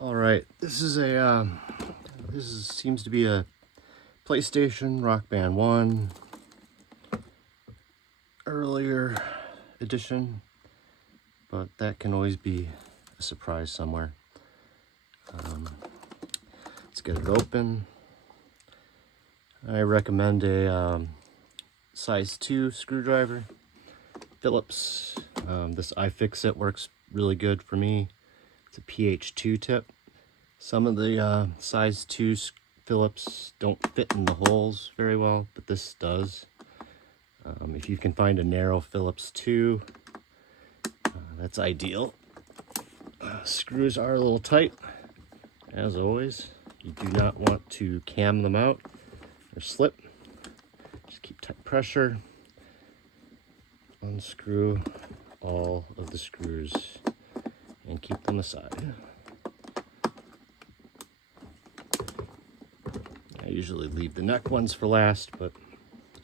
All right, this seems to be a PlayStation Rock Band 1 earlier edition, but that can always be a surprise somewhere. Let's get it open. I recommend a size 2 screwdriver, Phillips. This iFixit works really good for me. It's a PH2 tip. Some of the size 2 Phillips don't fit in the holes very well, but this does. If you can find a narrow Phillips 2, that's ideal. Screws are a little tight, as always. You do not want to cam them out or slip. Just keep tight pressure. Unscrew all of the screws and keep them aside. I usually leave the neck ones for last, but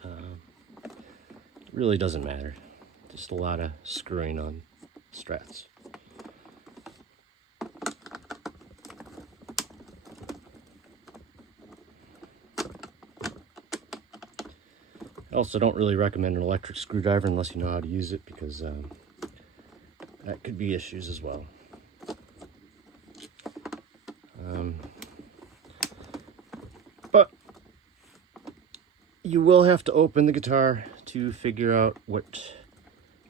it really doesn't matter. Just a lot of screwing on strats. I also don't really recommend an electric screwdriver unless you know how to use it, because that could be issues as well. But you will have to open the guitar to figure out what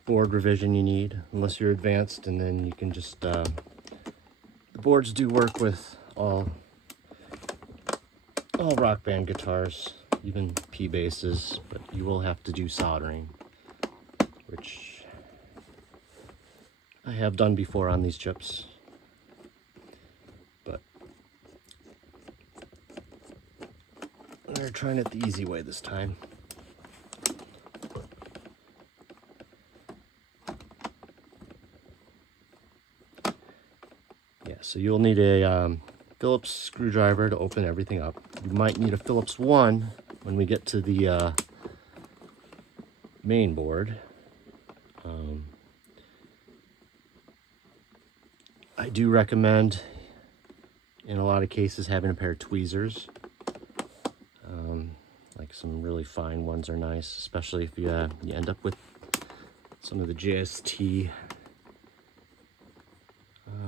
board revision you need, unless you're advanced, and then you can just the boards do work with all Rock Band guitars, even P basses, but you will have to do soldering, which I have done before on these chips. But we're trying it the easy way this time. Yeah, so you'll need a Phillips screwdriver to open everything up. You might need a Phillips 1 when we get to the main board. I do recommend, in a lot of cases, having a pair of tweezers. Like some really fine ones are nice, especially if you end up with some of the JST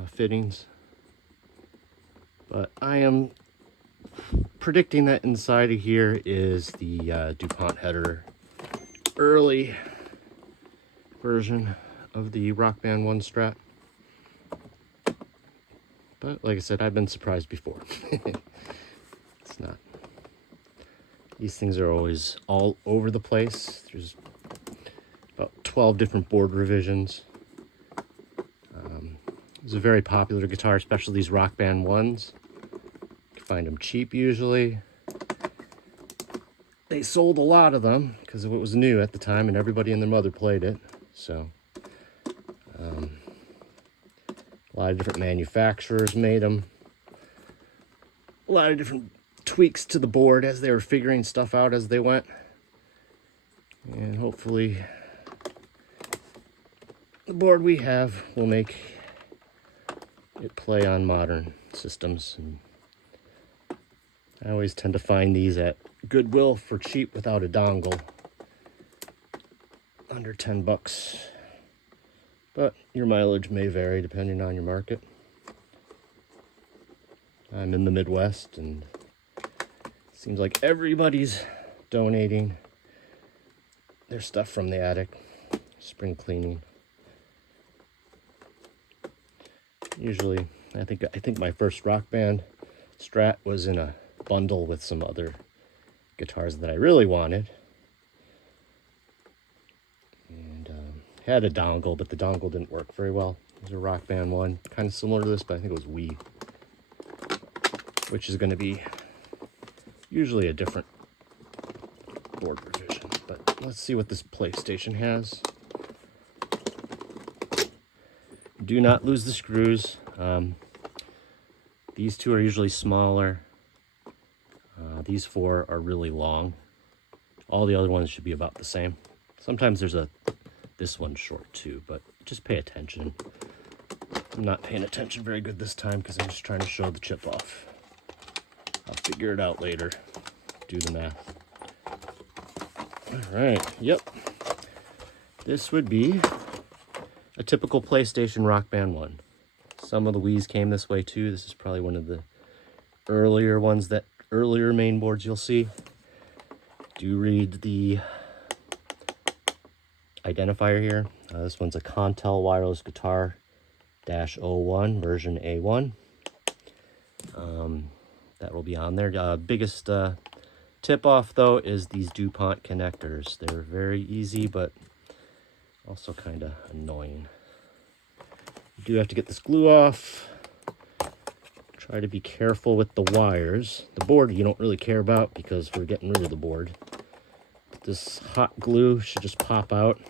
fittings. But I am predicting that inside of here is the DuPont header, early version of the Rock Band 1 Strat. But like I said, I've been surprised before. It's not. These things are always all over the place. There's about 12 different board revisions. It's a very popular guitar, especially these Rock Band 1s. You can find them cheap usually. They sold a lot of them because it was new at the time and everybody and their mother played it. So a lot of different manufacturers made them. A lot of different tweaks to the board as they were figuring stuff out as they went. And hopefully the board we have will make it play on modern systems. And I always tend to find these at Goodwill for cheap without a dongle, under 10 bucks. But your mileage may vary depending on your market. I'm in the Midwest, and it seems like everybody's donating their stuff from the attic, spring cleaning. Usually, I think my first Rock Band Strat was in a bundle with some other guitars that I really wanted. And had a dongle, but the dongle didn't work very well. It was a Rock Band 1, kind of similar to this, but I think it was Wii, which is going to be usually a different board revision. But let's see what this PlayStation has. Do not lose the screws. These two are usually smaller. These four are really long. All the other ones should be about the same. Sometimes there's this one's short too, but just pay attention. I'm not paying attention very good this time because I'm just trying to show the chip off. I'll figure it out later. Do the math. All right, yep. This would be a typical PlayStation Rock Band 1. Some of the Wii's came this way too. This is probably one of the earlier ones, that earlier main boards you'll see. Do read the identifier here. This one's a Contel wireless guitar -01 version A1. That will be on there. Biggest tip off though is these DuPont connectors. They're very easy, but also kind of annoying. You do have to get this glue off. Try to be careful with the wires. The board you don't really care about because we're getting rid of the board. This hot glue should just pop out.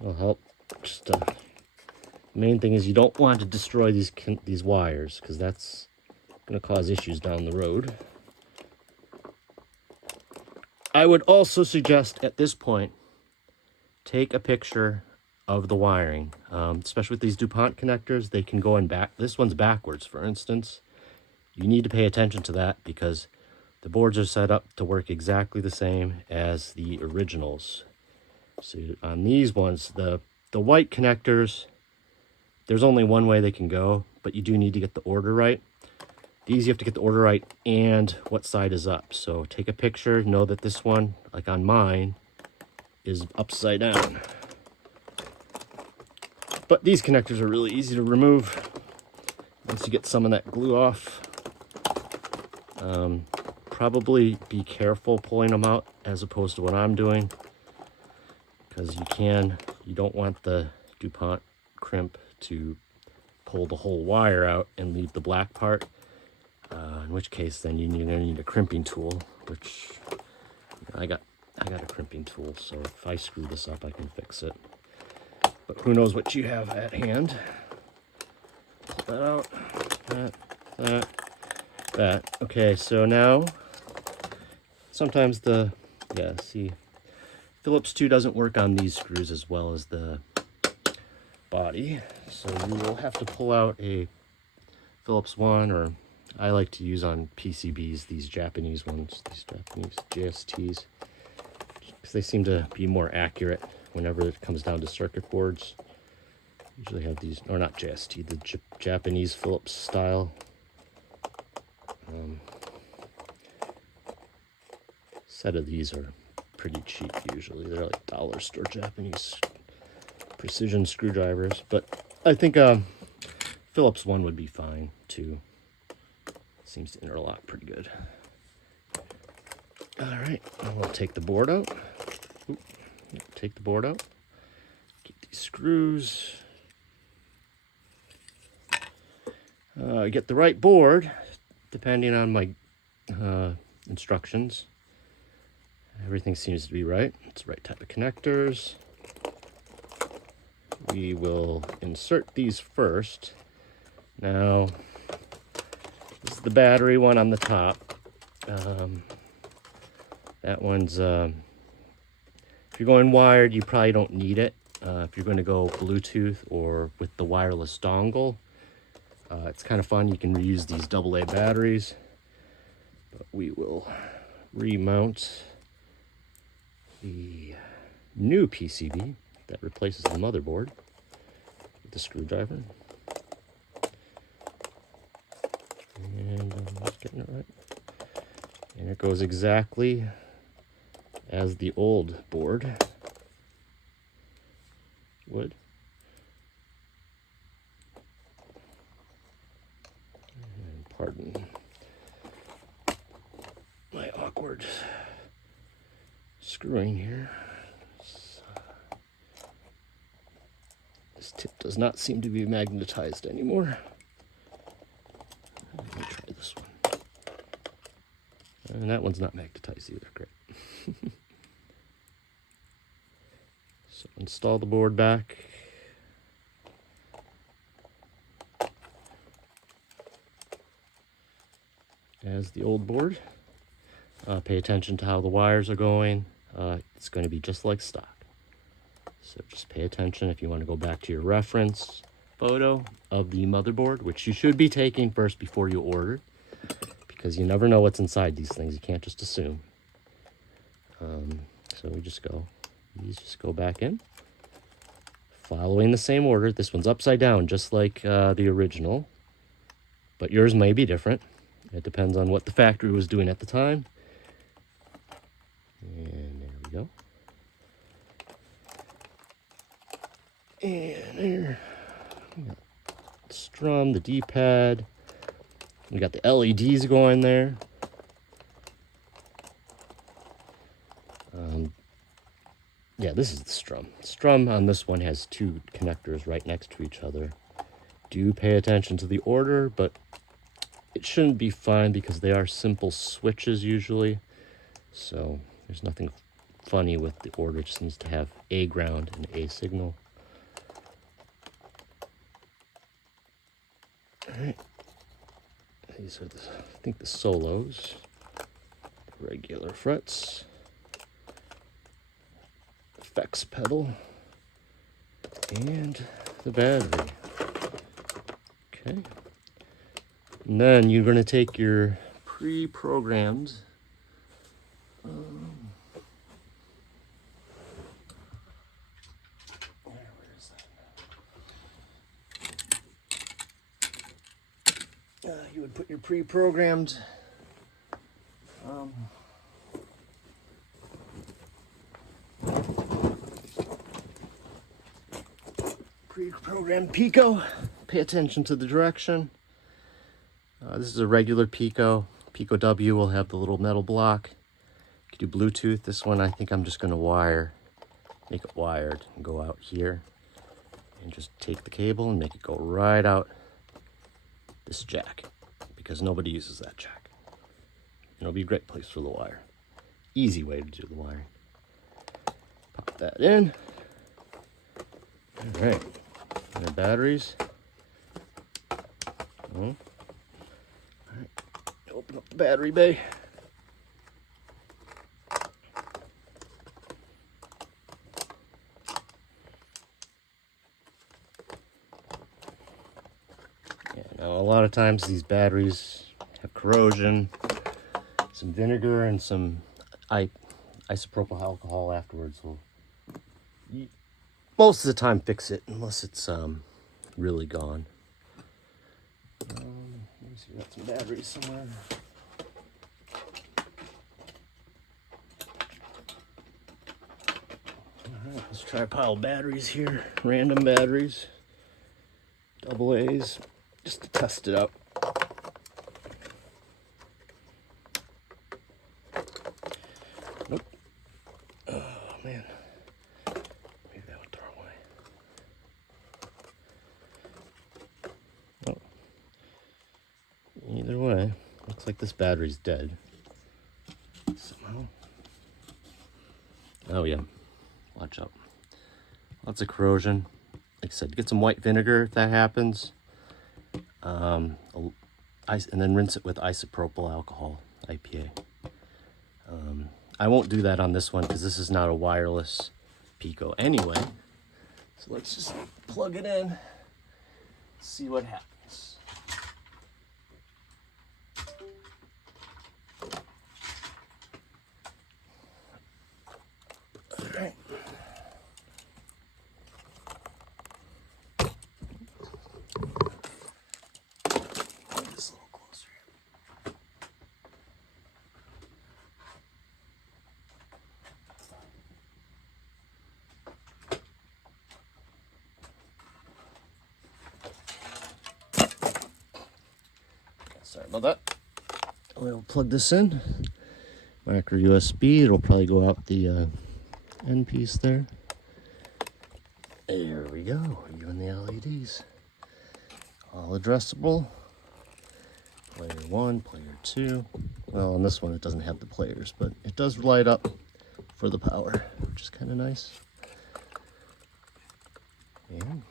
It'll help. Just main thing is you don't want to destroy these wires because that's going to cause issues down the road. I would also suggest at this point, take a picture of the wiring, especially with these DuPont connectors. They can go in back. This one's backwards, for instance. You need to pay attention to that because the boards are set up to work exactly the same as the originals. So on these ones, the white connectors, there's only one way they can go, but you do need to get the order right. These you have to get the order right and what side is up. So take a picture, know that this one, like on mine, is upside down. But these connectors are really easy to remove once you get some of that glue off. Probably be careful pulling them out as opposed to what I'm doing, because you don't want the DuPont crimp to pull the whole wire out and leave the black part. In which case, then you're gonna need a crimping tool, which I got a crimping tool, so if I screw this up, I can fix it. But who knows what you have at hand. Pull that out, that. Okay, so now, sometimes see, Phillips 2 doesn't work on these screws as well as the body, so you will have to pull out a Phillips 1, or I like to use on PCBs, these Japanese ones, these Japanese JSTs, because they seem to be more accurate whenever it comes down to circuit boards. Usually have these, or not JST, the Japanese Phillips style. Set of these are pretty cheap usually. They're like dollar store Japanese precision screwdrivers, but I think Phillips 1 would be fine too. Seems to interlock pretty good. All right, I want to take the board out. Take the board out. Get these screws. Get the right board, depending on my instructions. Everything seems to be right. It's the right type of connectors. We will insert these first. Now, this is the battery one on the top. That one's, if you're going wired, you probably don't need it. If you're going to go Bluetooth or with the wireless dongle, it's kind of fun. You can reuse these AA batteries. But we will remount the new PCB that replaces the motherboard with the screwdriver. And I'm just getting it right. And it goes exactly as the old board would. And pardon my awkward screwing here. This tip does not seem to be magnetized anymore. Let me try this one. And that one's not magnetized either. Great. So install the board back. As the old board. Pay attention to how the wires are going. It's going to be just like stock. So just pay attention if you want to go back to your reference. photo of the motherboard, which you should be taking first before you order, because you never know what's inside these things. You can't just assume. So these just go back in, following the same order. This one's upside down, just like the original, but yours may be different. It depends on what the factory was doing at the time. And there we go. And there, we got the strum, the D-pad. We got the LEDs going there. Yeah, this is the strum. Strum on this one has two connectors right next to each other. Do pay attention to the order, but it shouldn't be fine because they are simple switches usually. So there's nothing funny with the order. It just needs to have A ground and A signal. All right. These are I think the solos, regular frets, effects pedal, and the battery. Okay. And then you're going to take your pre-programmed where is that? You would put your pre-programmed pico. Pay attention to the direction. This is a regular pico. Pico W will have the little metal block. You can do Bluetooth. This one I think I'm just going to make it wired and go out here. And just take the cable and make it go right out this jack, because nobody uses that jack. It'll be a great place for the wire. Easy way to do the wiring. Pop that in. All right. And the batteries. All right. Open up the battery bay. Yeah, now a lot of times these batteries have corrosion, some vinegar, and some isopropyl alcohol afterwards will most of the time fix it, unless it's really gone. Let me see, we got some batteries somewhere. Alright, let's try a pile of batteries here. Random batteries. Double A's. Just to test it out. Nope. Oh man. Maybe that would throw away. Oh. Either way, looks like this battery's dead. Somehow. Oh yeah. Watch out. Lots of corrosion. Like I said, get some white vinegar if that happens. And then rinse it with isopropyl alcohol, IPA. I won't do that on this one because this is not a wireless Pico anyway. So let's just plug it in, see what happens. All right. This a little closer here. Sorry about that. We'll plug this in. Micro USB. It'll probably go out the end piece there. There we go. Even the LEDs. All addressable. Player 1, player 2. Well, on this one it doesn't have the players, but it does light up for the power, which is kind of nice. And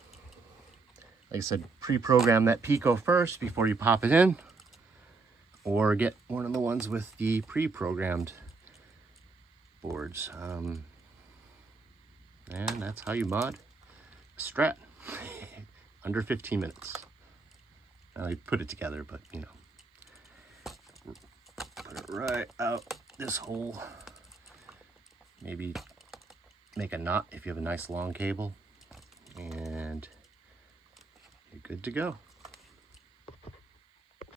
like I said, pre-program that Pico first before you pop it in, or get one of the ones with the pre-programmed boards. And that's how you mod a Strat. under 15 minutes. I put it together, but you know, put it right out this hole. Maybe make a knot if you have a nice long cable, and you're good to go.